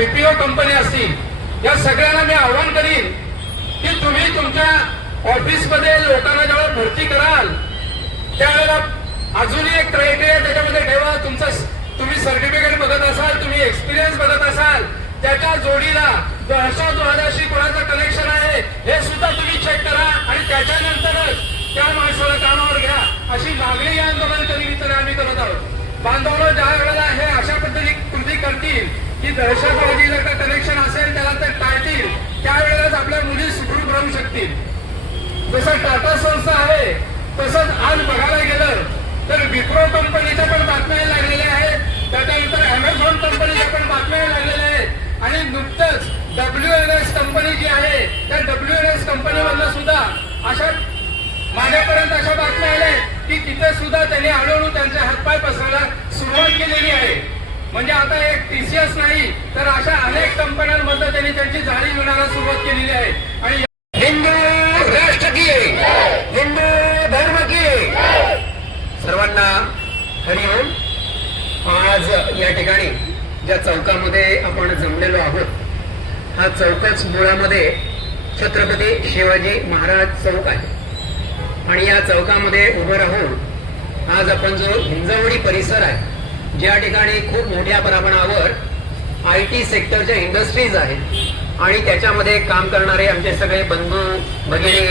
BPO company असतील, या सगळ्यांना मी आव्हान करीन की तुम्ही तुमच्या ऑफिसमध्ये लोकांना जेव्हा भरती कराल त्यावेळेला अजूनही एक क्रायटेरिया त्याच्यामध्ये ठेवा. तुम्ही सर्टिफिकेट बघत असाल, तुम्ही एक्सपिरियन्स बघत असाल, त्याच्या जोडीला वर्षाशी कोणाचं कनेक्शन आहे हे सुद्धा तुम्ही चेक करा आणि त्याच्यानंतरच त्या माणसाला कामावर घ्या, अशी मागणी या आंदोलनाच्या निमित्ताने आम्ही करत आहोत. बांधवांनो, ज्या वेळेला हे अशा पद्धतीने कृती करतील की दहशतवादी जर का कनेक्शन असेल त्याला ते टाळतील, त्यावेळेलाच आपल्या मुली सुखरूप राहू शकतील. जसं टाटा संस्था आहे तसंच आज बघायला गेलं तर विप्रो कंपनीच्या पण बातम्या लागलेल्या आहेत, त्याच्यानंतर अमेझॉन कंपनीच्या पण बातम्या लागलेल्या आहेत आणि नुकतंच WNS कंपनी जी आहे त्या WNS कंपनीमधनं सुद्धा अशा माझ्यापर्यंत अशा बातम्या आल्या की तिथे सुद्धा त्यांनी हळूहळू त्यांचे हातपाय पसरायला सुरुवात केलेली आहे. म्हणजे आता एक TCS नाही तर अशा अनेक कंपन्यांमध्ये त्यांनी त्यांची जाळी विणायला सुरुवात केलेली आहे. आणि हिंदू राष्ट्र की, हिंदू धर्म की, सर्वांना हरिओम. आज या ठिकाणी ज्या चौकामध्ये आपण जमलेलो आहोत, हा चौकच मुळामध्ये छत्रपती शिवाजी महाराज चौक आहे आणि या चौकामध्ये उभं राहून आज आपण जो हिंजवडी परिसर आहे, ज्या ठिकाणी खूप मोठ्या प्रमाणावर IT सेक्टरच्या इंडस्ट्रीज आहेत आणि त्याच्यामध्ये काम करणारे आमचे सगळे बंधू भगिनी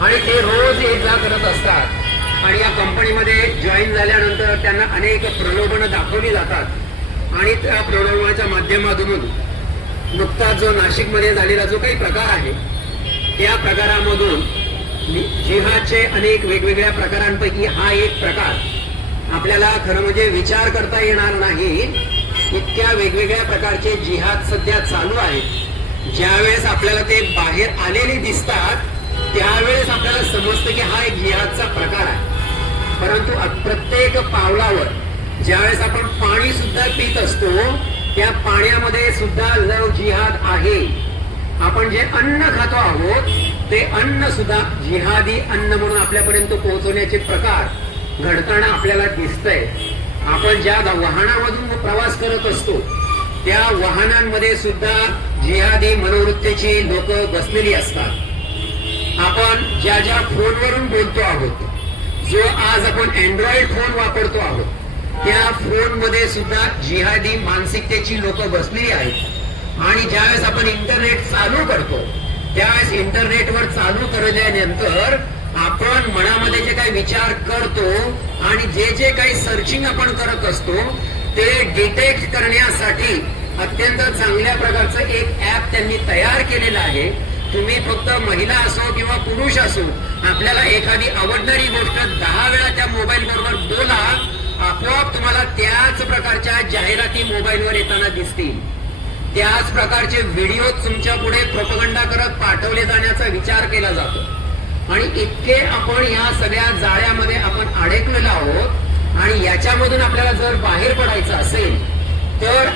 आणि ते रोज ये जा करत असतात आणि या कंपनीमध्ये जॉईन झाल्यानंतर त्यांना अनेक प्रलोभनं दाखवली जातात आणि त्या प्रलोभनाच्या माध्यमातून नुकताच जो नाशिकमध्ये झालेला जो काही प्रकार आहे त्या प्रकारामधून जिहादचे अनेक वेगवेगळ्या प्रकारांपैकी हा एक प्रकार आपल्याला खरं म्हणजे विचार करता येणार नाही. इतक्या वेगवेगळ्या प्रकारचे जिहाद सध्या चालू आहेत. ज्यावेळेस आपल्याला ते बाहेर आलेले दिसतात त्यावेळेस आपल्याला समजतं की हा एक जिहादचा प्रकार आहे. परंतु प्रत्येक पावलावर ज्यावेळेस आपण पाणी सुद्धा पित असतो त्या पाण्यामध्ये सुद्धा लव जिहाद आहे. आपण जे अन्न खातो आहोत ते अन्न सुद्धा जिहादी अन्न म्हणून आपल्यापर्यंत पोहोचवण्याचे प्रकार घडताना आपल्याला दिसतंय. आपण ज्या वाहनामधून प्रवास करत असतो त्या वाहनांमध्ये सुद्धा जिहादी मनोवृत्तीची लोक बसलेली असतात. आपण ज्या ज्या फोनवरून बोलतो आहोत, जो आज आपण अँड्रॉइड फोन वापरतो आहोत, त्या फोन मध्ये सुद्धा जिहादी मानसिकतेची लोक बसलेली आहेत. आणि ज्यावेळेस आपण इंटरनेट चालू करतो त्यावेळेस इंटरनेटवर चालू करण्यानंतर आपण मनामध्ये जे काही विचार करतो आणि जे जे काही सर्चिंग आपण करत असतो ते डिटेक्ट करण्यासाठी अत्यंत चांगल्या प्रकारचं एक ऍप त्यांनी तयार केलेलं आहे. तुम्ही फक्त महिला असो किंवा पुरुष असो, आपल्याला एखादी आवडणारी गोष्ट 10 वेळा त्या मोबाईल बरोबर बोला, आपोआप तुम्हाला त्याच प्रकारच्या जाहिराती मोबाईलवर येताना दिसतील. त्याच प्रकारचे व्हिडिओ तुमच्या पुढे प्रोपगंडा करत पाठवले जाण्याचा विचार केला जातो. आणि इतके आपण या सगळ्या जाळ्यामध्ये आपण अडकलेलो आहोत आणि याच्यामधून आपल्याला जर बाहेर पडायचं असेल तर